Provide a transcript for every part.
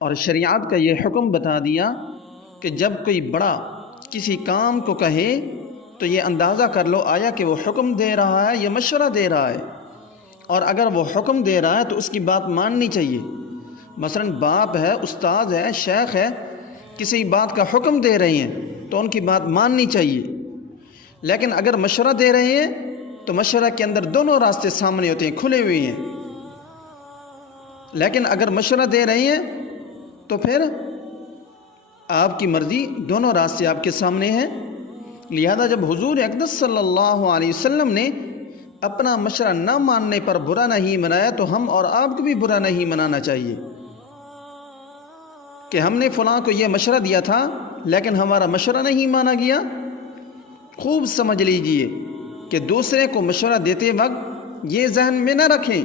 اور شریعت کا یہ حکم بتا دیا کہ جب کوئی بڑا کسی کام کو کہے تو یہ اندازہ کر لو آیا کہ وہ حکم دے رہا ہے یا مشورہ دے رہا ہے، اور اگر وہ حکم دے رہا ہے تو اس کی بات ماننی چاہیے۔ مثلا باپ ہے، استاد ہے، شیخ ہے، کسی بات کا حکم دے رہے ہیں تو ان کی بات ماننی چاہیے۔ لیکن اگر مشورہ دے رہے ہیں تو مشورہ کے اندر دونوں راستے سامنے ہوتے ہیں، کھلے ہوئے ہیں۔ لیکن اگر مشورہ دے رہے ہیں تو پھر آپ کی مرضی، دونوں راستے آپ کے سامنے ہیں۔ لہذا جب حضور اقدس صلی اللہ علیہ وسلم نے اپنا مشورہ نہ ماننے پر برا نہیں منایا تو ہم اور آپ کو بھی برا نہیں منانا چاہیے کہ ہم نے فلاں کو یہ مشورہ دیا تھا لیکن ہمارا مشورہ نہیں مانا گیا۔ خوب سمجھ لیجئے کہ دوسرے کو مشورہ دیتے وقت یہ ذہن میں نہ رکھیں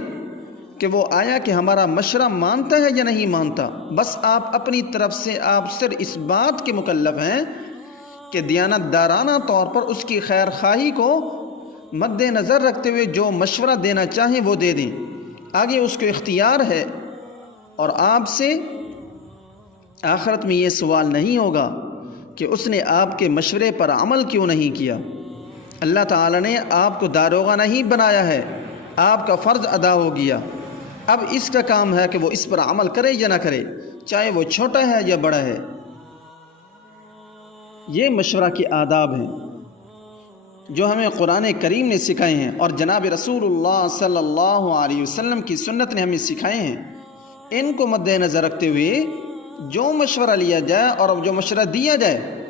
کہ وہ آیا کہ ہمارا مشورہ مانتا ہے یا نہیں مانتا۔ بس آپ اپنی طرف سے آپ صرف اس بات کے مکلف ہیں کہ دیانت دارانہ طور پر اس کی خیر خواہی کو مد نظر رکھتے ہوئے جو مشورہ دینا چاہیں وہ دے دیں، آگے اس کو اختیار ہے۔ اور آپ سے آخرت میں یہ سوال نہیں ہوگا کہ اس نے آپ کے مشورے پر عمل کیوں نہیں کیا۔ اللہ تعالیٰ نے آپ کو داروغہ نہیں بنایا ہے، آپ کا فرض ادا ہو گیا۔ اب اس کا کام ہے کہ وہ اس پر عمل کرے یا نہ کرے، چاہے وہ چھوٹا ہے یا بڑا ہے۔ یہ مشورہ کے آداب ہیں جو ہمیں قرآن کریم نے سکھائے ہیں اور جناب رسول اللہ صلی اللہ علیہ وسلم کی سنت نے ہمیں سکھائے ہیں۔ ان کو مد نظر رکھتے ہوئے جو مشورہ لیا جائے اور جو مشورہ دیا جائے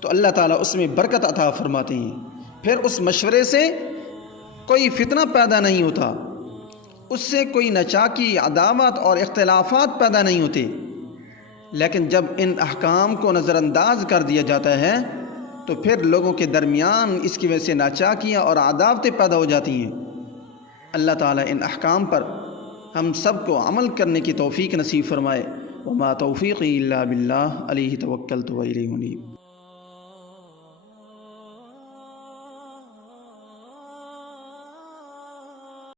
تو اللہ تعالیٰ اس میں برکت عطا فرماتے ہیں۔ پھر اس مشورے سے کوئی فتنہ پیدا نہیں ہوتا، اس سے کوئی نچاکی، عداوت اور اختلافات پیدا نہیں ہوتے۔ لیکن جب ان احکام کو نظر انداز کر دیا جاتا ہے تو پھر لوگوں کے درمیان اس کی وجہ سے ناچاکیاں اور عداوتیں پیدا ہو جاتی ہیں۔ اللہ تعالیٰ ان احکام پر ہم سب کو عمل کرنے کی توفیق نصیب فرمائے۔ وما توفیقی الا باللہ علیہ توکلت و الیہ انیب۔